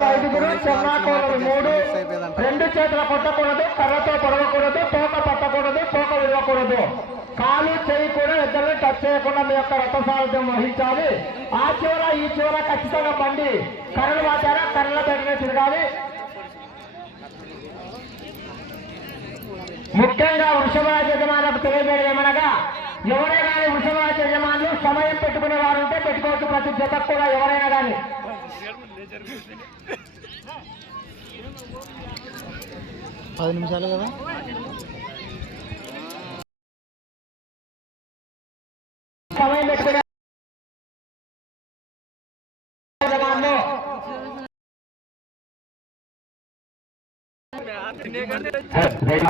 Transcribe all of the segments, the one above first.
ఐదుగురు చెన్నాకోలలు 3 రెండు చేతుల కొట్టకూడదు, కర్రతో పొడవకూడదు, తోక పట్టకూడదు, తోక విడవకూడదు, కాలు చేయి కూడా ఇద్దరు టచ్ చేయకుండా మీ యొక్క రథ సారథ్యం వహించాలి. ఆ చివర ఈ చివర ఖచ్చితంగా బండి కర్రలు వాటారా కర్రల దగ్గర తిరగాలి. ముఖ్యంగా వృషభరాజ యజమానులకు తెలియజేయమనగా ఎవరైనా వృషభరాజ యజమానులు సమయం పెట్టుకునే వారు ఉంటే పెట్టుకోవచ్చు. ప్రతి జతకు కూడా ఎవరైనా కానీ 10 నిమిషాలు కదా. సమయం పెట్టుకునే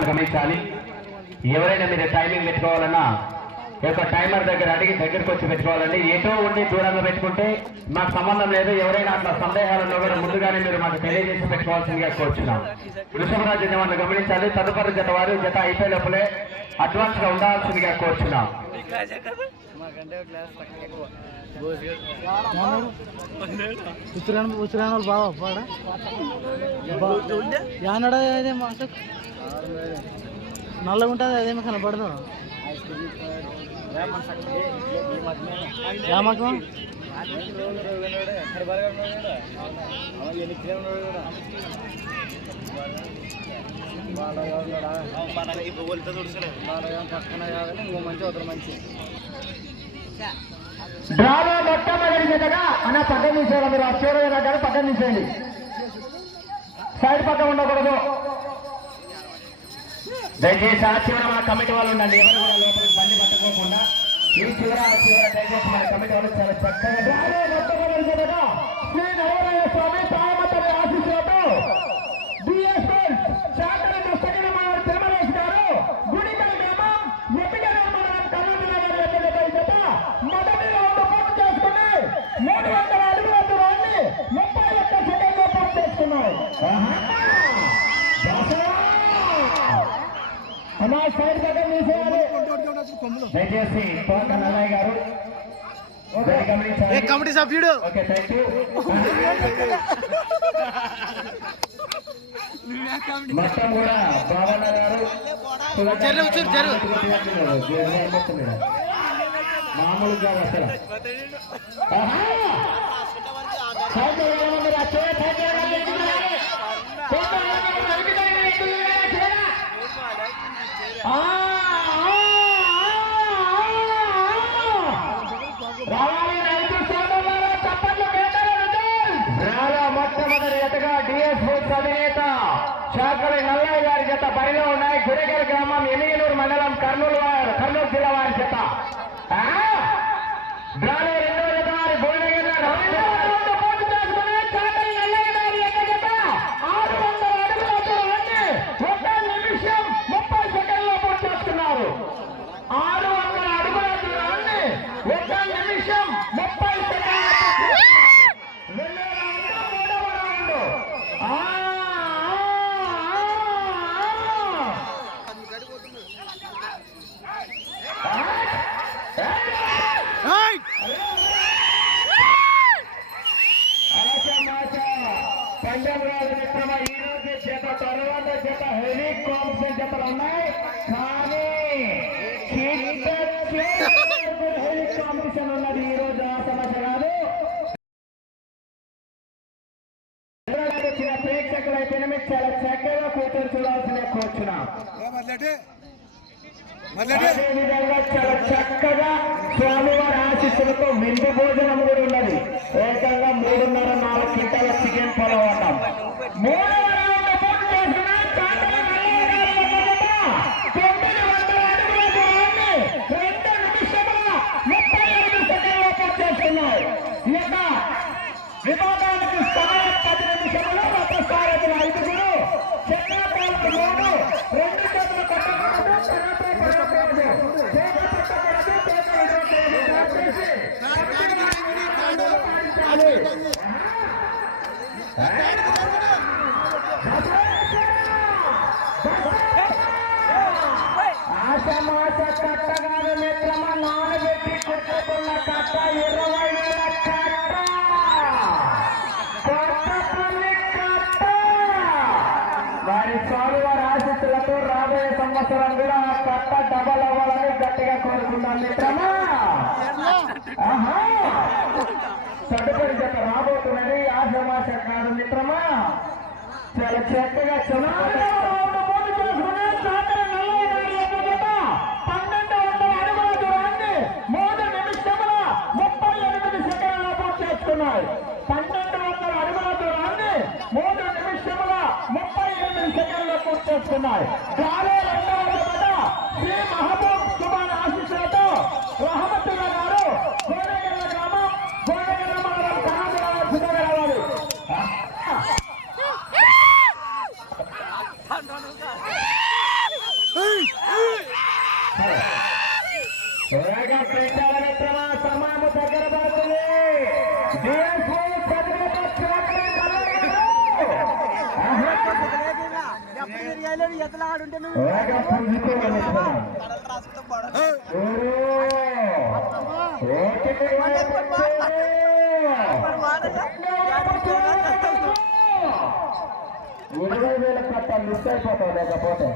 గమనించాలి. ఎవరైనా మీరు టైమింగ్ పెట్టుకోవాలన్నా ఒక టైమర్ దగ్గర అడిగి దగ్గరికి వచ్చి పెట్టుకోవాలండి. ఏటో ఉండి దూరంగా పెట్టుకుంటే మాకు సంబంధం లేదు. ఎవరైనా అట్లా సందేహాలను కూడా ముందుగానే మీరు మాకు తెలియజేసి పెట్టుకోవాల్సిందిగా కోరుచున్నాం. వృషభరాజ యజమానులు గమనించాలి. తదుపరి జత వారు జత అయిపోయే లోపలే అడ్వాన్స్ గా ఉండాల్సిందిగా కోరుచున్నాం. నల్లగా ఉంటుంది అదేమో కనపడదు. డ్రాలో మొట్టమొదటి జతగా అన్న పక్కన తీసేయాలి. మీరు అక్షర కానీ పక్కన తీసేయండి. సైడ్ పక్క ఉండకూడదు. దయచేసి ఆ చివర మన కమిటీ వాళ్ళు ఉండండి. ఎవరు కూడా లోపలికి బండి పట్టుకోకుండా ఈ చివర ఆ చివర దయచేసి మన కమిటీ వాళ్ళు చాలా చక్కగా డ్రాలో మొట్టమొదటి జతగా శ్రీ నవరయ్య స్వామి తాయమతల్లి ఆశీస్సులతో బిఎస్ఎల్ శాంతని పుస్తకం మన తిరుమలేశ్ గారు గుడికల్ గ్రామం ఎపికల్ మండలం కర్నూలు నగర్ యొక్క జత మొదటి రౌండ్ పూర్తి చేసుకుని 300 అడుగుల దూరాన్ని 31 సెకండ్లో పూర్తి చేసుకున్నారు. అన్నా సైడ్ దగ్గర తీసేయాలి. దయచేసి తోట నల్లయ్య గారు కమిటీ సభ్యుడు. Okay thank you. మొత్తం కూడా భావన గారు మామూలుగా అసలు మొట్టమొదటి జతగా డిఎస్ ఫుడ్స్ అధినేత శాఖలి నల్లయ్య గారి జత బరిలో ఉన్నాయి. గుడిగల్ గ్రామం ఎమిగనూరు మండలం కర్నూలు జిల్లా వారి జత. డ్రాలో రెండో జత వారి భువనగిరి పూర్తి చేసుకుని శాఖలి నల్లయ్య గారి యొక్క జత 600 అడుగుల దూరాన్ని 1 నిమిషం 30 సెకండ్లో పూర్తి చేసుకున్నారు. 600 అడుగుల దూరాన్ని 1 నిమిషం 30 సెకండ్లు. పంజాబ్ మిత్రమ ఈ రోజు చేత తర్వాత చేత హెవీ కాంపిటీషన్ చేతలు ఉన్నాయి. కానీ హెవీ కాంపిటీషన్ ఉన్నది ఈ రోజు. ఆ సమస్య కాదు. వచ్చిన ప్రేక్షకులు అయితే మీకు చాలా చక్కగా కూర్చొని చూడాల్సిన కూర్చున్నాం. అదేవిధంగా చాలా చక్కగా స్వామివారి ఆశీస్సులతో విందు భోజనం కూడా ఉన్నది. ఏకంగా 3.5-4 క్వింటాల చికెన్ పొలవటం. 3వ రౌండ్ పూర్తి చేసుకున్న 900 అడుగుల దూరాన్ని 2 నిమిషముల 35 సెకండ్లో పూర్తి చేసుకున్నారు. ఈ యొక్క విభాగానికి సమయం 10 నిమిషములు. రథసారథులు 5గురు, చెన్నాపాలకు 3, 2 చేతులు కట్టకూడదు, ఆశమాస కట్టగానే మిత్రమ నానబెట్టి కొట్టుకున్న కట్ట 20,000 కట్ట. కొత్తపల్లి సంవత్సరం కూడా కట్ట డబల్ అవ్వాలని గట్టిగా కోరుకున్నాం మిత్రమా. తదుపరి జత రాబోతున్నది ఆశమాష కాదు మిత్రమా. చాలా చక్కగా చునాలు 1200 అడుగుల దూరాన్ని 3 నిమిషముల 38 సెకండ్ల పూర్తి చేసుకున్నాయి. శ్రీ మహబూబ్ సుబాన్ ఆశీస్సులతో రహమతుల్లా గారు గోడగల్ల గ్రామం గోడగల్ల మండలం కర్ణాటక సిద్ధంగా రావాలి. సమయము దగ్గర పడుతుంది. కట్ట మిస్ అయిపోతావు లేకపోతే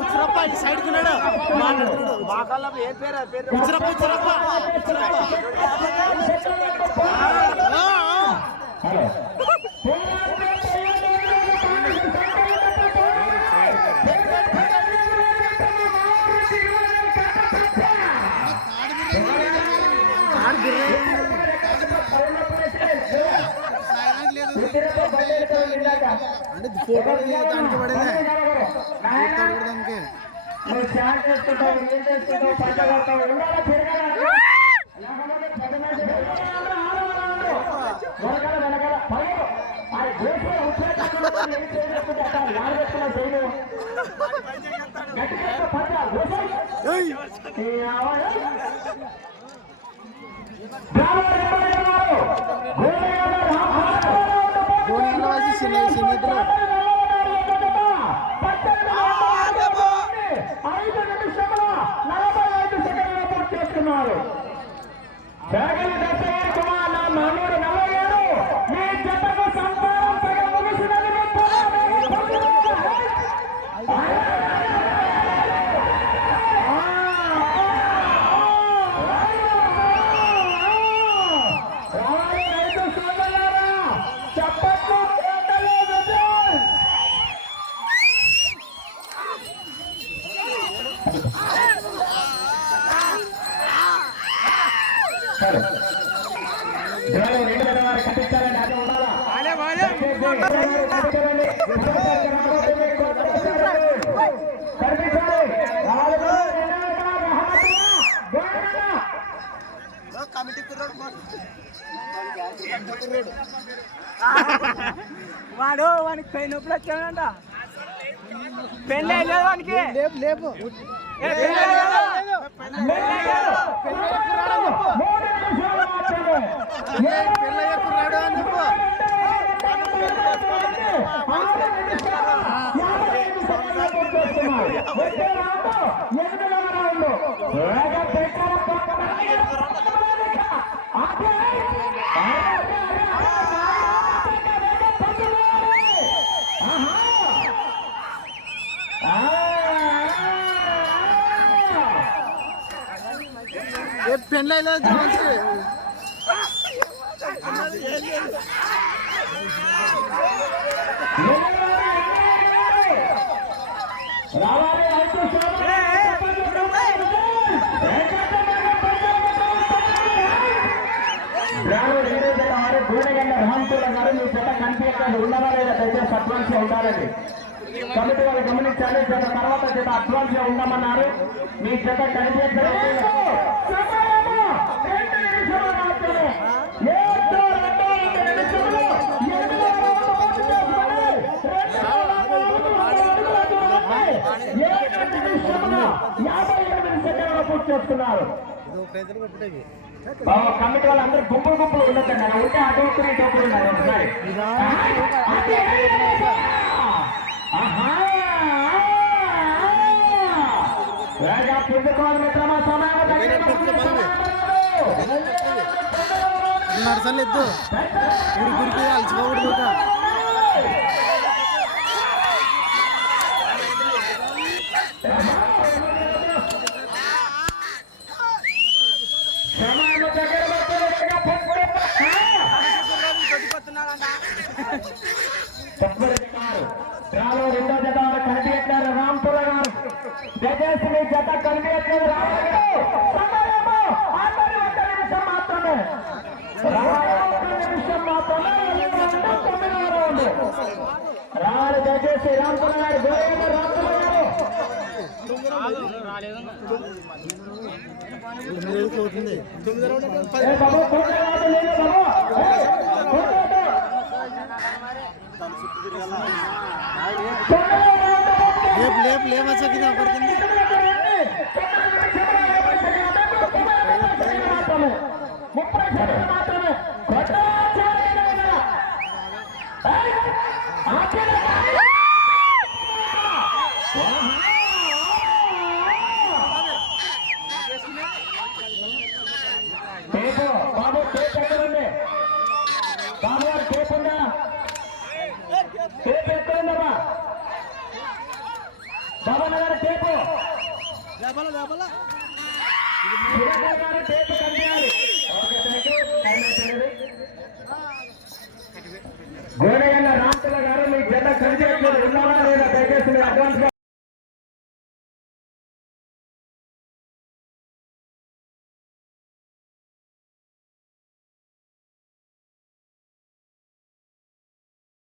ఉచ్చిరప్ప ఈ సైడ్ కిన్నాడు మాట్లాడుతున్నాడు. ఏ పేరు ఉచ్చిరప్ప ఉచ్చిరప్ప అంటే ఫోటో దానికి పడింది దానికి నువ్వు చాట్ చేసుకుంటావు ఏం చేసుకుంటావు పంట కొడతావు ఉండాలా తిరగాల చిన్న చిన్న 5 నిమిషముల 45 సెకండ్ల పూర్తి చేస్తున్నారు. నాన్నూరు 47 ఈ జతకు సంతానం సగం ముగిసినది. చెప్పట్లు కట్టించాలండి. అది ఉండాలా వాడు వానికి పెయిన్ నొప్పులు వచ్చాడంట. పెళ్ళి లేదు వానికి. లేపు లేపు పిల్లయ్యకున్నాడు అని చెప్పు. పెళ్ళి రహంతుల్లా గారు మీ జత కనిపించండి. ఉండవా లేదా దయచేసి అడ్వాన్స్ గా ఉండాలండి. కమిటీ వాళ్ళు గమనించాలి. జత తర్వాత జత అడ్వాన్స్ గా ఉండమన్నారు. మీ జత కనిపించండి. చేస్తున్నారు. కమిటీ వాళ్ళు అందరూ గుంపులు గుంపులు ఉండొచ్చండి. అలా ఉంటే అటోకులు ఇటోకులు ఉండాలి. ఒకసారి పుంజుకోవాలి మిత్రమా. సమయం నడసలేదు గురికి అలసిపోకూడదు రెండో జత కనిపించారు రాంపుల గారు. దయచేసి మీ జత కనిపించలేదు రావాలి. నిమిషం మాత్రమే రావాలి. దయచేసి రాంపుల గారు రాంపుల గారు లేవచ్చా కింద పడుతుంది. బాబు టేప్ ఎక్కడుంది? బాబు గారు టేప్ ఉందా? టేప్ ఎక్కడుందమ్మా? బాబా గారు టేపు టేపు కనిపించాలి. గోడయ్య రాంతుల గారు మీ జత కనిపించలేదు. ఉన్నారా లేదా? దయచేసి మీరు అడ్వాన్స్